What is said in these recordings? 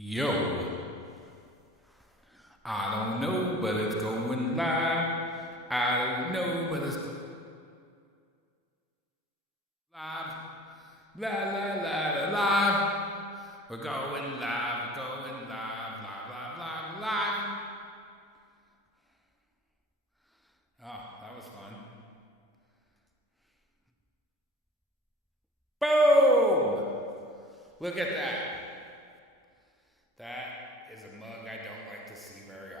Yo, I don't know, but it's going live. I don't know, but it's live. La la la la live. We're going live, live. Oh, that was fun. Boom! Look at that. That is a mug I don't like to see very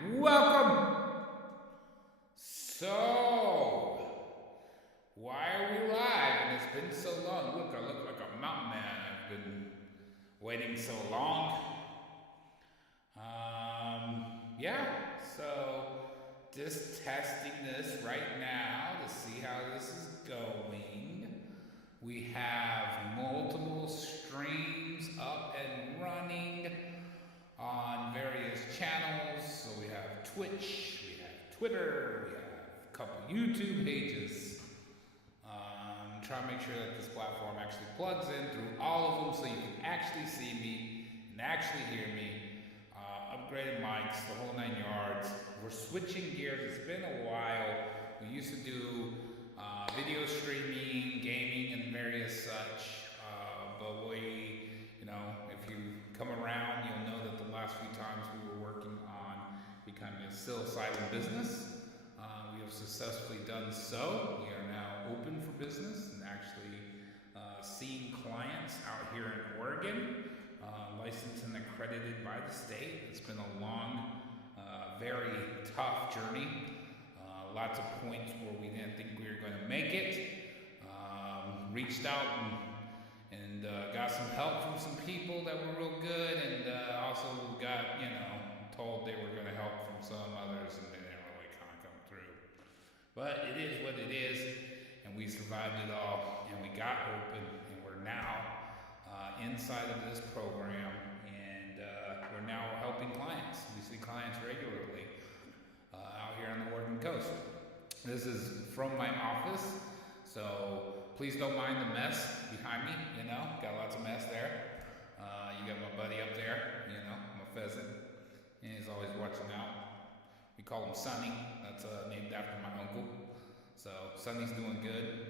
often. Welcome! So, why are we live? And it's been so long. Look, I look like a mountain man. I've been waiting so long. Yeah, so just testing this right now to see how this is going. We have multiple streams up and running on various channels. So we have Twitch, we have Twitter, we have a couple YouTube pages. Try to make sure that this platform actually plugs in through all of them so you can actually see me and actually hear me. Upgraded mics, the whole 9 yards. We're switching gears. It's been a while. We used to do video streaming, gaming, and various such. But we, if you come around, you'll know that the last few times we were working on becoming a psilocybin business. We have successfully done so. We are now open for business and actually seeing clients out here in Oregon, licensed and accredited by the state. It's been a long, very tough journey. Lots of points where we didn't think we were going to make it. Reached out and got some help from some people that were real good, and also got, told they were going to help from some others, and they didn't really kind of come through. But it is what it is, and we survived it all, and we got open, and we're now inside of this program, and we're now helping clients. We see clients regularly out here on the Oregon coast. This is from my office, so please don't mind the mess behind me. Got lots of mess there. You got my buddy up there, my pheasant, and he's always watching out. We call him Sonny. That's named after my uncle. So Sonny's doing good.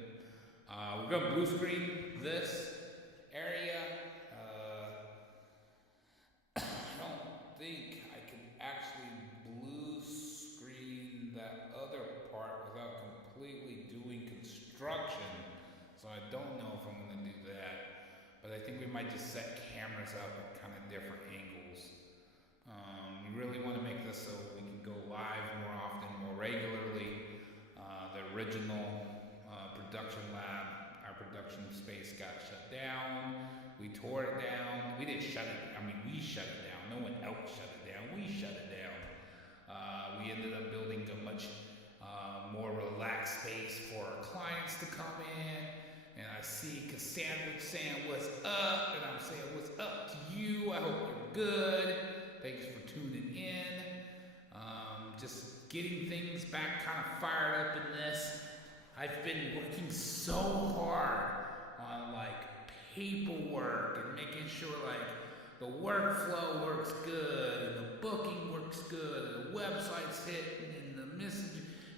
We're going to blue screen this area. I don't think I can actually blue screen that other part without completely doing construction. So I don't know if I'm going to do that. But I think we might just set cameras up at kind of different angles. We really want to make this so we can go live more often, more regularly. The original production lab, our production space got shut down. We tore it down. We didn't shut it. We shut it down. No one else shut it down. We shut it down. We ended up building a much more relaxed space for our clients to come in. And I see Cassandra saying, "What's up?" And I'm saying, "What's up to you? I hope you're good. Thanks for tuning in." Just getting things back kind of fired up in this. I've been working so hard on paperwork and making sure the workflow works good and the booking works good and the website's hitting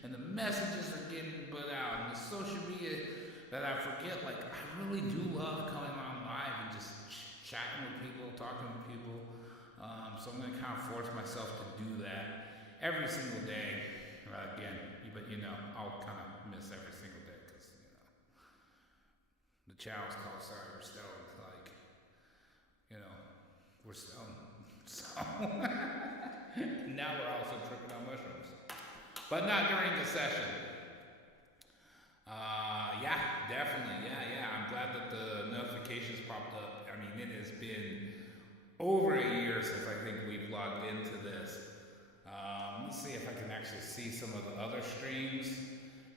and the messages are getting put out and the social media that I forget. I really do love coming on live and just chatting with people, talking with people. So I'm going to kind of force myself to do that every single day. Again, but I'll kind of miss every single day because, the channel's called Sorry We're Stoned. We're stoned. So, now we're also tripping on mushrooms. But not during the session. Yeah, definitely. Yeah. I'm glad that the notifications popped up. It has been over a year since I think we've logged into this. Let's see if I can actually see some of the other streams.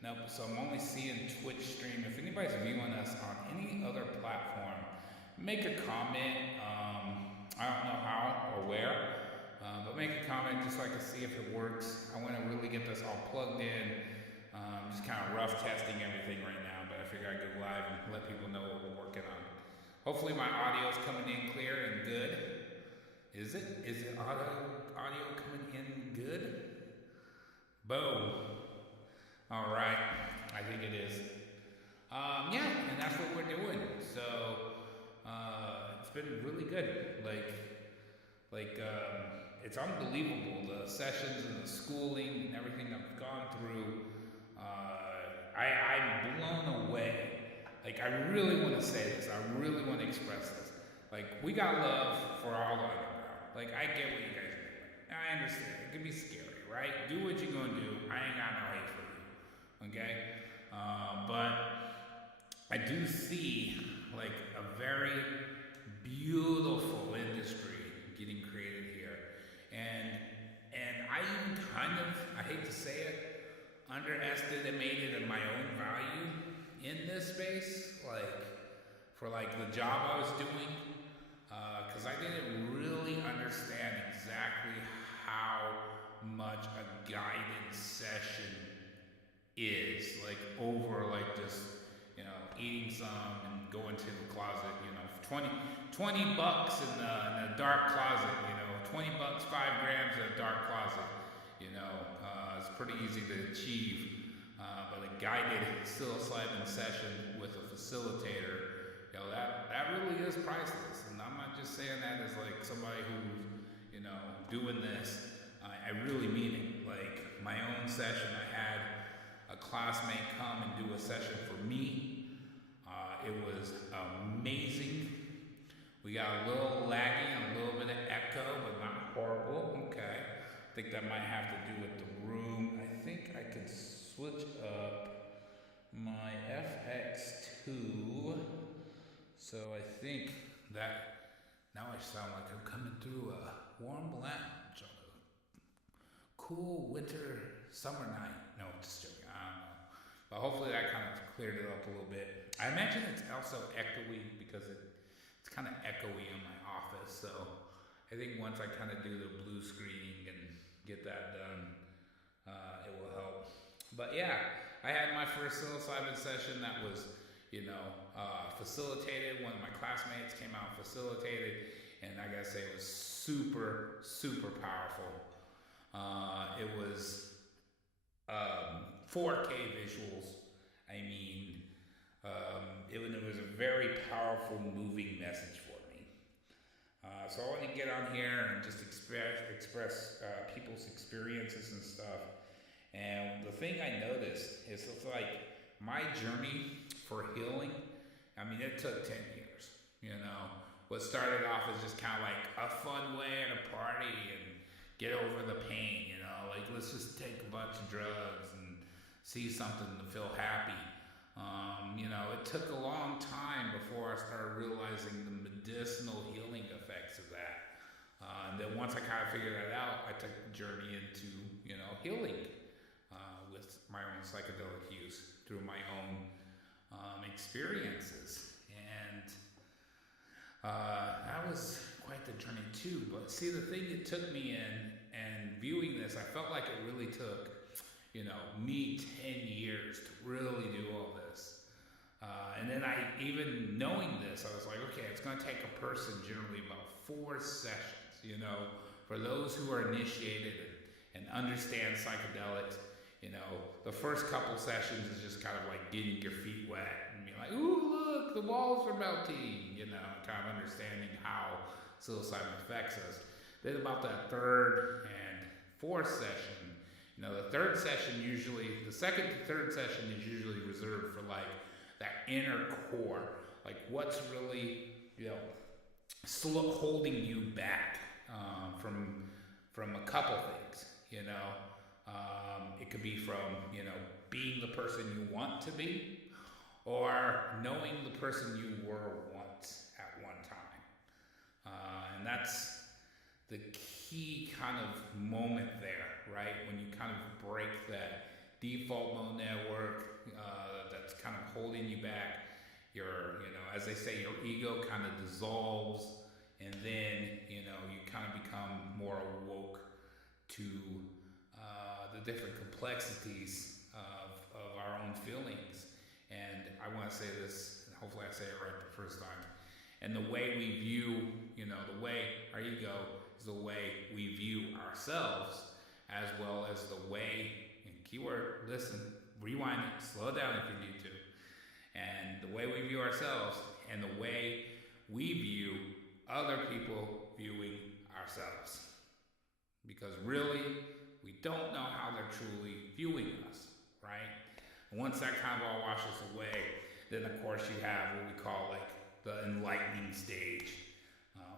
Nope, so I'm only seeing Twitch stream. If anybody's viewing us on any other platform, make a comment. I don't know how or where, but make a comment just so I can see if it works. I want to really get this all plugged in. Just kind of rough testing everything right now, but I figure I'd go live and let people know what we're working on. Hopefully my audio is coming in clear and good. Is it? Is it audio coming in good? Boom. All right. I think it is. Yeah, and that's what we're doing. So it's been really good. It's unbelievable the sessions and the schooling and everything I've gone through. I'm blown away. Like, I really want to say this. I really want to express this. Like, we got love for all the underground. Like, I get what you guys are doing. I understand. It can be scary, right? Do what you're going to do. I ain't got no hate for you. Okay? But I do see, like, a very beautiful industry getting created here. And I even kind of, I hate to say it, underestimated my own value in this space, like for like the job I was doing, because I didn't really understand exactly how much a guided session is, like over like just, you know, eating some and going to the closet, you know, $20 in the dark closet, you know, $20, 5 grams in a dark closet, you know, it's pretty easy to achieve. But a guided psilocybin session with a facilitator, you know, that really is priceless. And I'm not just saying that as like somebody who's, you know, doing this. I really mean it. Like my own session, I had a classmate come and do a session for me. It was amazing. We got a little laggy and a little bit of echo, but not horrible. Okay. I think that might have to do with the room. I think I could switch up my FX2. So I think that now I sound like I'm coming through a warm lounge on a cool winter summer night. No, just joking. I don't know. But hopefully that kind of cleared it up a little bit. I imagine it's also echoey because it's kind of echoey in my office. So I think once I kind of do the blue screening and get that done, it will help. But yeah, I had my first psilocybin session that was, you know, facilitated. One of my classmates came out and facilitated, and I gotta say it was super, super powerful. It was 4K visuals. I mean, it was a very powerful, moving message for me. So I want to get on here and just express people's experiences and stuff. And the thing I noticed is it's like my journey for healing, I mean, it took 10 years, you know. What started off as just kind of like a fun way at a party and get over the pain, you know, like let's just take a bunch of drugs and see something to feel happy. You know, it took a long time before I started realizing the medicinal healing effects of that. And then once I kind of figured that out, I took the journey into, you know, healing with my own psychedelic use through my own experiences. And that was quite the journey too. But see, the thing it took me in and viewing this, I felt like it really took, you know, me 10 years to really do all this. And then even knowing this, I was like, okay, it's going to take a person generally about 4 sessions, you know, for those who are initiated and understand psychedelics. You know, the first couple sessions is just kind of like getting your feet wet and being like, ooh, look, the walls are melting, you know, kind of understanding how psilocybin affects us. Then about that 3rd and 4th session, you know, the 3rd session usually, the 2nd to 3rd session is usually reserved for like that inner core, like what's really, you know, holding you back from a couple things, you know. It could be from, you know, being the person you want to be, or knowing the person you were once at one time. And that's the key kind of moment there, right? When you kind of break that default mode network that's kind of holding you back. You know, as they say, your ego kind of dissolves, and then, you know, you kind of become more awoke to the different complexities of our own feelings. And I want to say this, and hopefully I say it right the first time. And the way we view, the way our ego is the way we view ourselves, as well as the way, and keyword, listen, rewind it, slow down if you need to. And the way we view ourselves and the way we view other people viewing ourselves. Because really, we don't know how they're truly viewing us, right? And once that kind of all washes away, then of course you have what we call like the enlightening stage.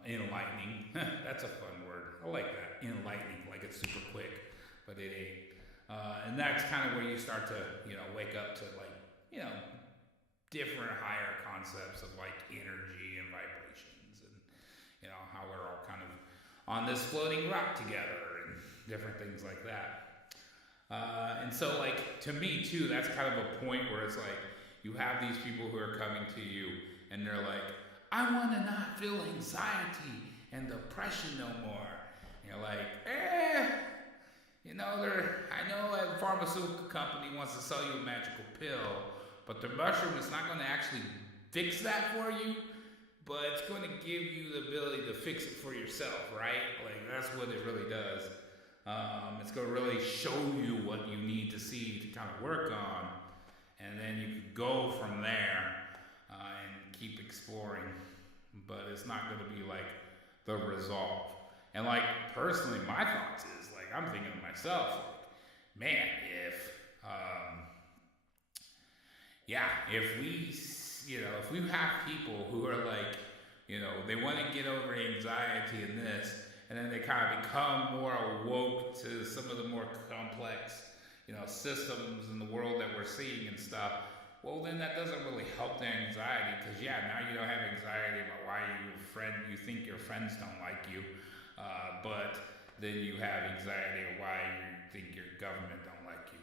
Enlightening, that's a fun word. I like that, enlightening, like it's super quick, but it ain't. And that's kind of where you start to, wake up to like, different higher concepts of like energy and vibrations and, how we're all kind of on this floating rock together and different things like that. And so like, to me too, that's kind of a point where it's like, you have these people who are coming to you and they're like, I want to not feel anxiety and depression no more. And you're like, I know a pharmaceutical company wants to sell you a magical pill, but the mushroom is not going to actually fix that for you, but it's going to give you the ability to fix it for yourself, right? Like, that's what it really does. It's going to really show you what you need to see to kind of work on, and then you can go from there and keep exploring, but it's not going to be like the resolve. And like, personally, my thoughts is like, I'm thinking to myself, like, man, if we have people who are like, they want to get over anxiety and this, and then they kind of become more awoke to some of the more complex, systems in the world that we're seeing and stuff, well, then that doesn't really help the anxiety, because now you don't have anxiety about why you think your friends don't like you, but then you have anxiety of why you think your government don't like you.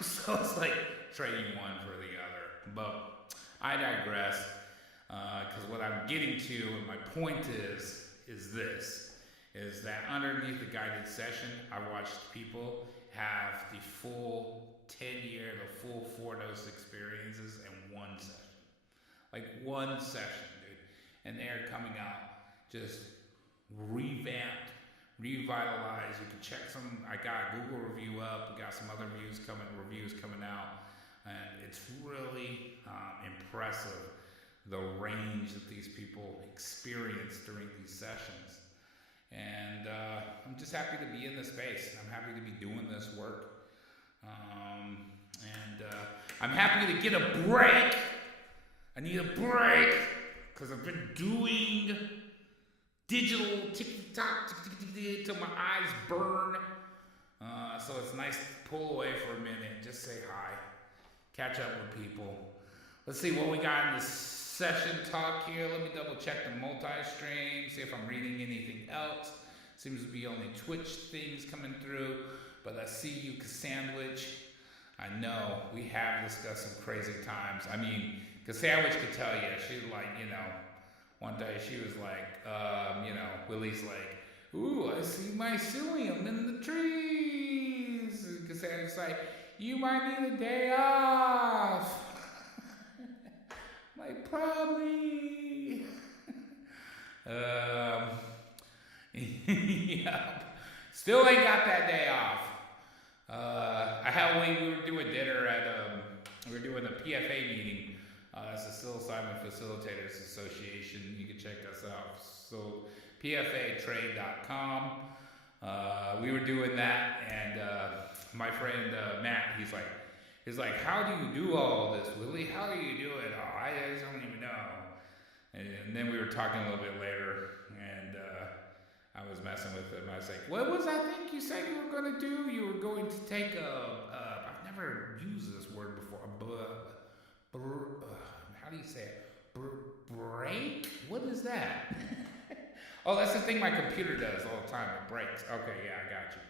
So it's like trading one for the other. But I digress, because what I'm getting to, and my point is that underneath the guided session, I watched people have the full 10-year, the full 4-dose experiences in one session. Like one session, dude. And they're coming out just revamped, revitalized. You can check I got a Google review up, we got some other reviews coming out, and it's really impressive the range that these people experience during these sessions. And I'm just happy to be in this space. I'm happy to be doing this work. I'm happy to get a break. I need a break because I've been doing digital tick-tock till my eyes burn. So it's nice to pull away for a minute, just say hi, catch up with people. Let's see what we got in this session talk here. Let me double check the multi-stream, see if I'm reading anything else. Seems to be only Twitch things coming through, but I see you, Cassandwich. I know we have discussed some crazy times. I mean, Cassandwich could tell you, she's like, one day she was like, Willie's like, ooh, I see mycelium in the trees. Cassandwich's like, you might need a day off. Like, probably. Yeah. Still ain't got that day off. We were doing dinner we were doing a PFA meeting. That's the Psilocybin Facilitators Association. You can check us out. So, pfatrade.com. We were doing that, and my friend Matt, he's like, how do you do all this, Willie? How do you do it all? I just don't even know. And then we were talking a little bit later, and I was messing with him. I was like, what was I think you said you were going to do? You were going to take I've never used this word before. How do you say it? Break? What is that? Oh, that's the thing my computer does all the time. It breaks. Okay, yeah, I got you.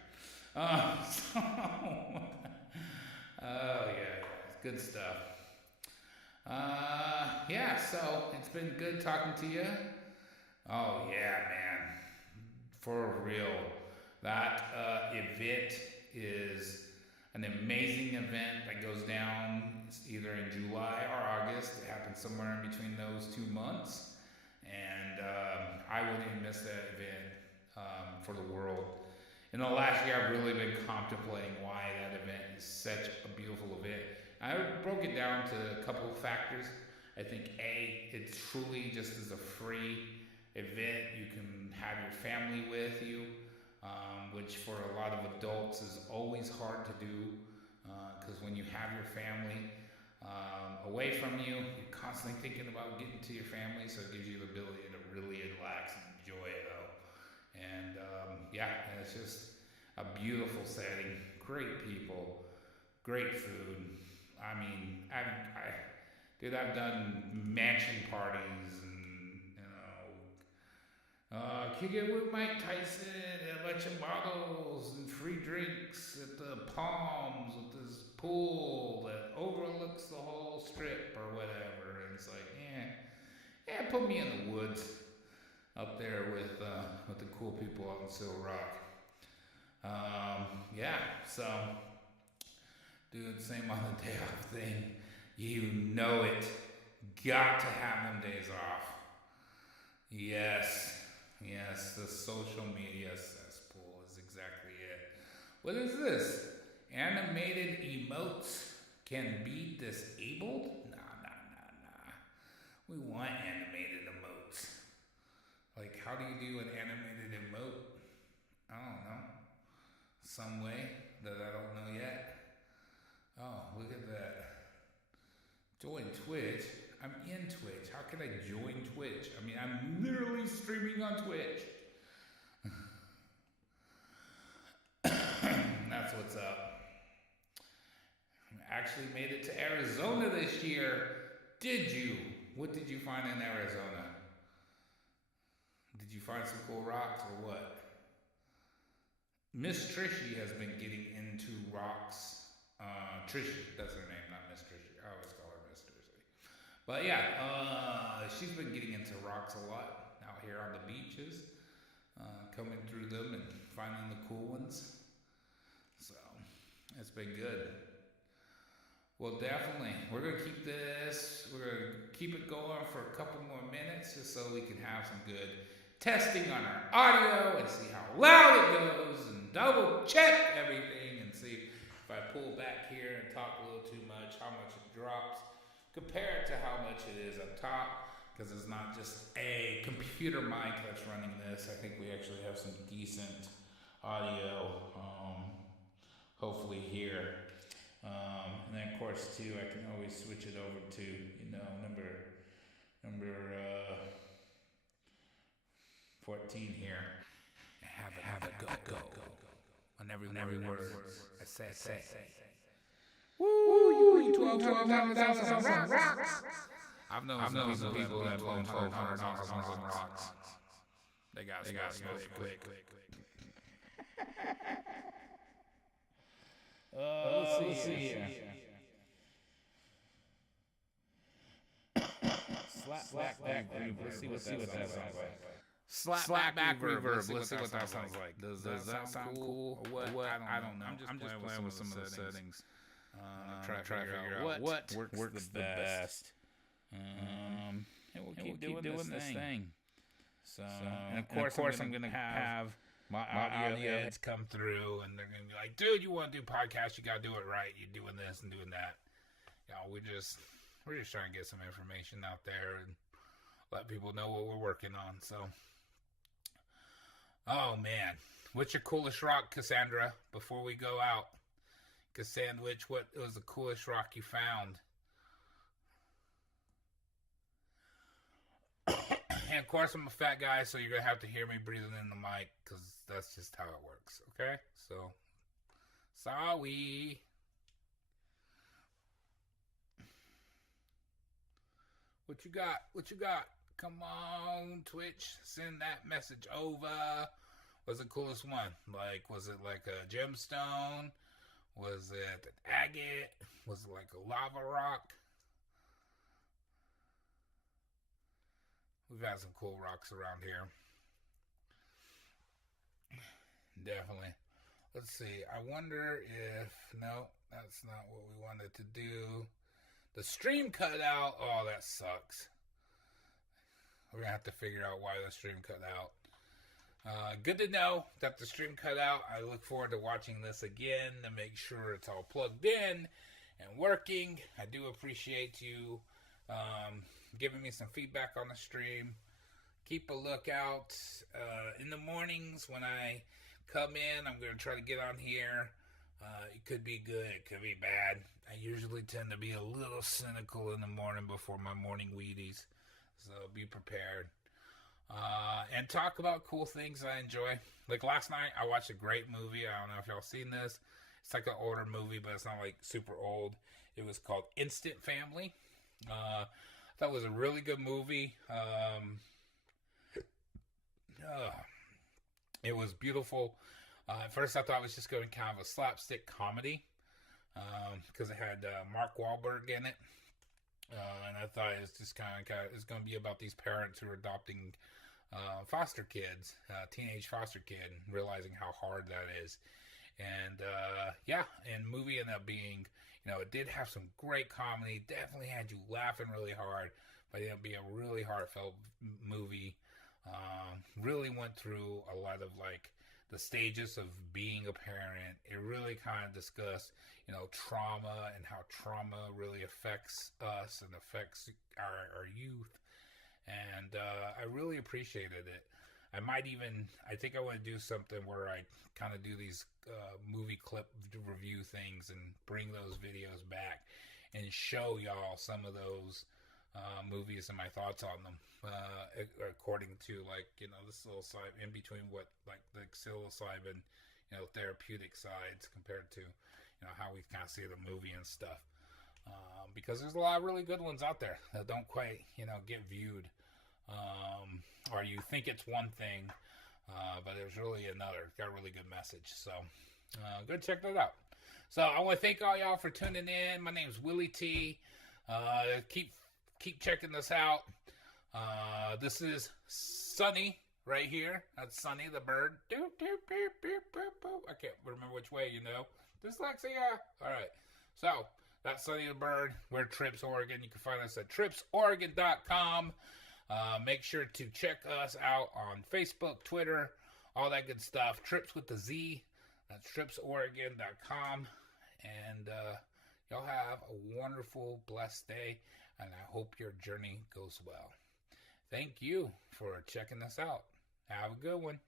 Oh, yeah, good stuff. So it's been good talking to you. Oh, yeah, man. For real. That event is an amazing event that goes down either in July or August. It happens somewhere in between those 2 months. and I wouldn't even miss that event for the world. In the last year, I've really been contemplating why that event is such a beautiful event. I broke it down to a couple of factors. I think it truly just is a free event. You can have your family with you, which for a lot of adults is always hard to do, because when you have your family away from you, you're constantly thinking about getting to your family, so it gives you the ability to really relax and enjoy it all. And and it's just a beautiful setting, great people, great food. I mean, I've done mansion parties and kick it with Mike Tyson and a bunch of bottles and free drinks at the Palms with this pool that overlooks the whole strip or whatever. And it's like, put me in the woods up there with the cool people out in Silver Rock. So doing the same on the day off thing. You know it. Got to have them days off. Yes, the social media cesspool is exactly it. What is this? Animated emotes can be disabled? Nah. We want animated emotes. Like, how do you do an animated emote? I don't know. Some way that I don't know yet. Oh, look at that. Join Twitch. I'm in Twitch. How can I join Twitch? I mean, I'm literally streaming on Twitch. That's what's up. I actually made it to Arizona this year. Did you? What did you find in Arizona? Did you find some cool rocks or what? Miss Trishy has been getting into rocks. Trishy, that's her name, not Miss Trishy. I always call her Miss Trishy. But she's been getting into rocks a lot out here on the beaches, coming through them and finding the cool ones. So it's been good. Well, definitely, we're gonna keep it going for a couple more minutes just so we can have some good testing on our audio and see how loud it goes and double check everything and see if I pull back here and talk a little too much, how much it drops compared to how much it is up top, because it's not just a computer mic that's running this. I think we actually have some decent audio, hopefully here. And then of course too, I can always switch it over to, number 14 here. Have it go. On every word I say. Woo! You put $12 on rocks. I've known some people that blow $1,200 on rocks. They got smoke quick. Let's see here. Slap back reverb. Let's see what that sounds like. Slap back reverb. Let's see what that sounds like. Does that sound cool or what? I don't know. I'm just playing with some of the settings. Try to figure out what works the best. And we'll keep doing this thing. So, and of course I'm going to have my audio heads come through, and they're going to be like, dude, you want to do podcasts, you got to do it right. You're doing this and doing that. We're just trying to get some information out there and let people know what we're working on. So, oh man, what's your coolest rock, Cassandra, before we go out? Cassandwich, what was the coolest rock you found? And of course, I'm a fat guy, so you're going to have to hear me breathing in the mic, because that's just how it works, okay? So, sorry. What you got? Come on, Twitch, send that message over. What's the coolest one? Like, was it like a gemstone? Was it an agate? Was it like a lava rock? We've had some cool rocks around here. Definitely. Let's see. I wonder if... No, that's not what we wanted to do. The stream cut out. Oh, that sucks. We're going to have to figure out why the stream cut out. Good to know that the stream cut out. I look forward to watching this again to make sure it's all plugged in and working. I do appreciate you giving me some feedback on the stream. Keep a lookout in the mornings when I come in. I'm going to try to get on here. It could be good, it could be bad. I usually tend to be a little cynical in the morning before my morning Wheaties, so be prepared. And talk about cool things I enjoy. Like last night, I watched a great movie. I don't know if y'all seen this. It's like an older movie, but it's not like super old. It was called Instant Family. I thought it was a really good movie. It was beautiful. At first, I thought it was just going to be kind of a slapstick comedy because it had Mark Wahlberg in it, and I thought it was just kind of it's going to be about these parents who are adopting foster kids, teenage foster kid, and realizing how hard that is. And and movie ended up being, it did have some great comedy, definitely had you laughing really hard, but it ended up being a really heartfelt movie. Really went through a lot of like the stages of being a parent. It really kind of discussed, trauma and how trauma really affects us and affects our youth. And I really appreciated it. I think I want to do something where I kind of do these movie clip review things and bring those videos back and show y'all some of those movies and my thoughts on them, according to this psilocybin, in between what like the psilocybin, therapeutic sides compared to how we kind of see the movie and stuff. Because there's a lot of really good ones out there that don't quite get viewed, or you think it's one thing, but there's really another. It's got a really good message, so go check that out. So I want to thank all y'all for tuning in. My name's Willie T. Keep checking this out. This is Sunny right here. That's Sunny the bird. I can't remember which way, Dyslexia. All right. So that's Sunny the bird. We're Tripz, Oregon. You can find us at tripzoregon.com. Make sure to check us out on Facebook, Twitter, all that good stuff. Tripz with the Z. That's tripzoregon.com. And y'all have a wonderful, blessed day. And I hope your journey goes well. Thank you for checking us out. Have a good one.